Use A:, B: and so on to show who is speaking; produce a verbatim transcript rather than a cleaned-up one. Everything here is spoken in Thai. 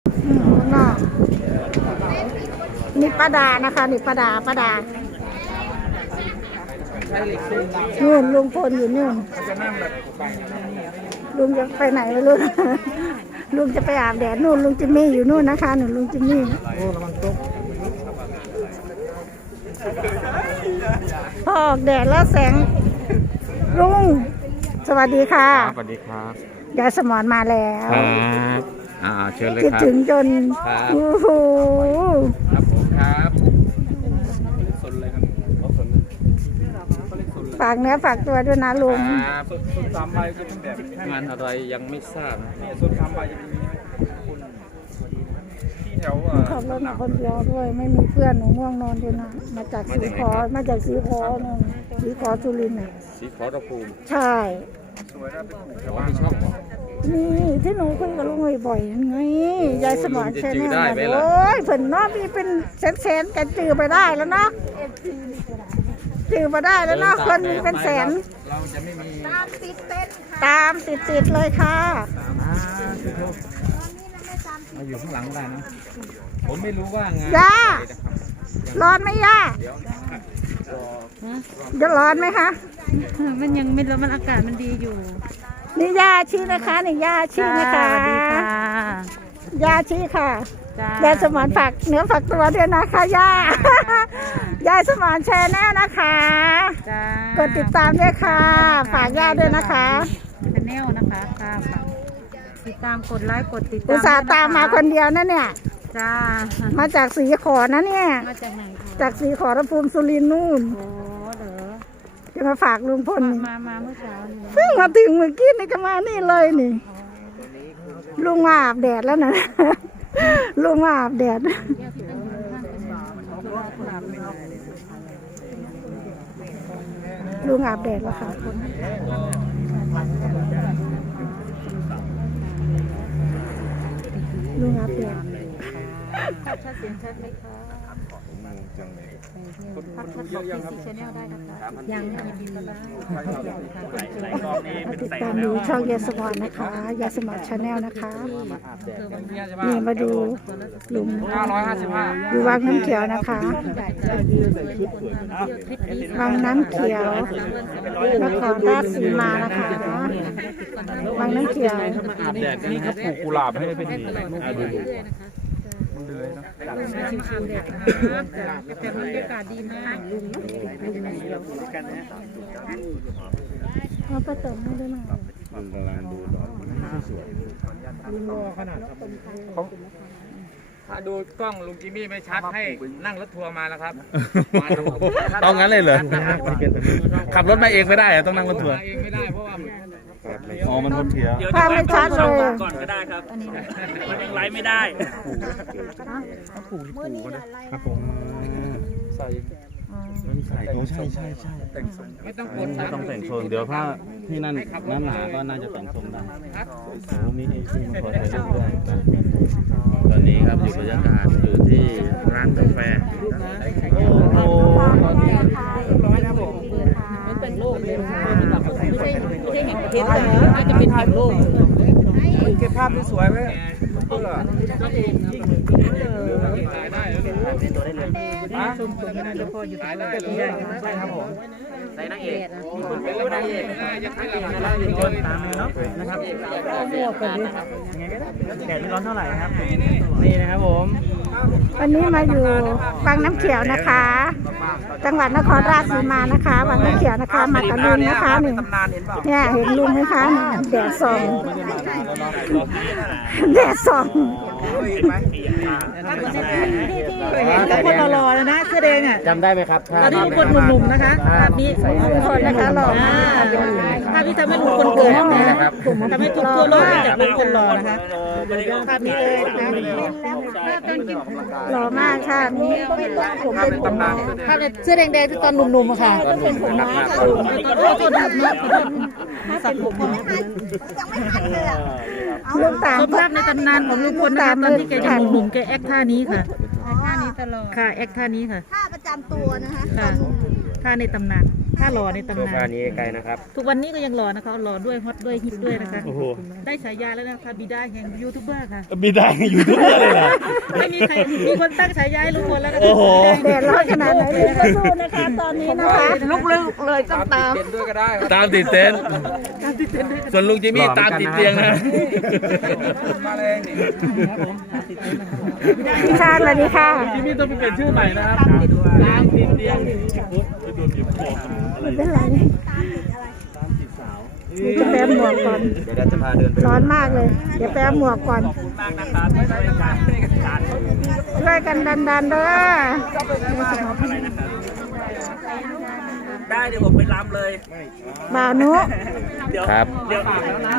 A: อืมข้างนอกนี่ป้าดานะคะนี่ป้าดาป้าดานู่นลุงพลอยู่นู่นลุงจะไปไหนไม่รู้ ลุงจะไปอาบแดดนู่นลุงจิมมี่อยู่นู่นนะคะหนูลุงจิมมี่พอออกแดดแล้วแสงลุงสวัสดีค่ะ
B: สวัสดีครับ
A: ยายสมอนมาแล้ว
B: ครับอ่าเชิญเลย
A: คิด
B: ครับ
A: ถึงจนโอ้โห
B: ครับผมครับสนเลยครับ
A: ฝากเนื้อฝากตัวด้วยนะลุง
B: สุดสุดสามใบจะเป็นแบบงานอะไรยังไม่ทราบนี่สุดสามใบจะเป็นที่แถว
A: ขับรถมาคนเดียวด้วยไม่มีเพื่อนหนูง่วงนอนอยู่นะมาจากสีขอมาจากสีขอนึงสีขอจุลินทร์
B: สีขอตะภูมิ
A: ใช่
B: สวยนะเป็นแต่ว่าไม่ชอบ
A: นี่ที่หนูคุยกับลุงบ่อยๆไงยายสมอนแชนแนลโอ้ยเพิ่นเนาะมีเป็นแสนๆกันจือไปได้แล้วเนาะจือไปได้แล้วเนาะคนมีเป็นแสน
B: เราจะไม่มี
A: ตามติดเต้นตามติดติดเลยค่ะ
B: มาอยู่ข้างหลังได้นะผมไม่รู้ว่างาน
A: ย่าร้อนไหมย่าจะร้อนไหมคะ
C: มันยังไม่ร้อนมันอากาศมันดีอยู่
A: นี่ย่าชี้นะคะนี่ย่าชี้นะคะย่าชี้ค่ะยายสมอนฝากเนื้อฝากตัวด้วยนะคะย่ายายสมอนแชร์แน่นะคะกดติดตามด้วยค่ะฝากย่าด้วยนะคะ
C: แชร์แนลนะคะค่ะติดตามกดไลค์กดติดตาม
A: อุตส่าห์ตามมาคนเดียวนะเนี่ย
C: จ้า
A: มาจากสีขอนะเนี่ย
C: มาจากไหน
A: จากสีขอรภูมิสุรินทร์นู่น
C: โอ้เหรอ
A: จะมาฝากลุงพล
C: มามาเมื่อเช้า
A: เพิ่งมาถึงเมื่อกี้นี่ก็มานี่เลยนี่ลุงมาอาบแดดแล้วนะลุงมาอาบแดดลุงอาบแดดแล้วค่ะลุงอาบแดด
C: ชัดเสียงชัดไหมคะพักพักของซีซีแชนแนลได้นะคะยังไม่ยินดีแล้ว
A: ติดตามดูช่องยายสมอนนะคะยายสมอนชาแนลนะคะนี่มาดูลุงอยู่วังน้ำเขียวนะคะวังน้ำเขียวนครราชสีมานะคะวังน้ำเขียว
B: แดดนี่เขาปลูกกุหลาบให้เป็นดี
C: ชิวๆเด็ดแต่บรรยากาศดีมากลุง
A: เขาไปเติมให้ด้วยมั้ย
B: ลุงกำลังดูดอกมันสวยลุงรอขนาดถ้าดูกล้องลุงจิมมี่ไม่ชัดให้นั่งรถทัวร์มาแล้วครับต้องงั้นเลยเหรอขับรถมาเองไม่ได้ต้องนั่งรถทัวร์เองไม่ได้เพราะว่าอ๋อมันคนเทียว
A: ภาพไม่ชัดเลย
D: ก่อนก็ได้ครับมันยังไลฟ์ไม่ได้
B: ผูกผูกนะครับผมใส่ใส่โอ้ใช่ใช่ใช่ไม่ต้องกดไม่ต้องแต่งโซนเดี๋ยวถ้าที่นั่นน้ำหนาก็น่าจะแต่งโซนได้โอ้มีเอซีมาขอถ่ายรูปด้วยตอนนี้ครับอยู่บรรยากาศอยู่ที่ร้านกาแฟโอ้โห
C: มันเป็นโลกเลยไม่ใช่ไม่ใช่แห่งประเทศแต่น่าจะเป็นแห่งโลก
B: เก็บภาพสวยไหม
C: ชมชมน่าจะพออยู่ได้ได้ใช่ครับผม
D: ในนางเอก
C: เป็นนางเอกยังให้เราตามเนาะนะครับหมวกกันดิแดดไม่ร้อนเท่าไหร่ครับนี่นะครับผม
A: วันนี้มาอยู่วังน้ำเขียวนะคะจังหวัดนครราชสีมานะคะวังน้ำเขียวนะคะมากับลุงนะคะนี่เนี่ยเห็นลุงไหมคะแดดส่องแดดส่อง
C: กับคนรอๆแล้วนะเสื้อแดงอ่ะ
B: จำได้ไหมครับ
C: ตอนนี้ลุงคนหนุ่มๆนะคะภาพนี้
A: ลุงคนนะคะหล่อมาก
C: ภาพที่ทำให้ลุงคนเกิดนะครับทำให้ทุกทั่วโลกจากลุงคนรอนะคะภาพนี้เลยนะคะ
A: หล่อมากค่ะนี่ผมเป็นผม
C: ภาพเสื้อแดงๆที่ตอนหนุ่มๆค่ะ
A: ต้องเป็นผมม้าค่ะลุง
C: ตอนตัวดำนะสักผม
A: ลุงตาม
C: ภาพในตำนานของลุงพลตามตอนที่แกยังหนุ่มๆแกแอคท่านี้ค่ะท่านี้ตลอดค่ะแอคท่านี้ค่ะ
A: ท่าประจำตัวนะคะ
C: ท่าในตำนาน
A: ถ้าหล่อในตำ
C: เสื้อผ้าน
A: าน
C: นี้ไกลนะครับ
A: ทุกวันนี้ก็ยังหล่อนะคะหล่อด้วยฮอตด้วยฮิตด้วยนะคะ
C: โอ้โห
A: ได้ฉายาแล้วนะคะบิดาแห่งยูทูบเบอร์ค่ะ
C: บิดาอยู่ทุกเมื่อเลยเหรอ
A: ไม่มีใครมีคนตั้งฉายาให้ลุงพลแล้วนะคะ
C: โอ้โห
A: แดดร้อนขนาดไหนเลยก็สู้นะคะตอนนี้นะคะลุกลึกเลยต้องตาม
B: ตามติดเต็นท์ส่วนลุงจิมมี่ตามติดเตียงนะ
A: พี่ชาติสวัสดีค่ะ
B: จิมมี่ต้องไปเปลี่ยนชื่อใหม่นะครับตามติดเตียง
A: ไม่เป็นไรนี่จะแปมหมวกก่อน
C: เดี๋ยวเราจะพาเดินไป
A: ร้อนมากเลย เดี๋ยวแปมหมวกก่อนช่วยกันดันๆเด้อ
D: ได้เดี๋ยวผมไปรำเลย
A: บ่าวนุ
D: เดี๋ยว
C: ครับ
D: เดี๋ยว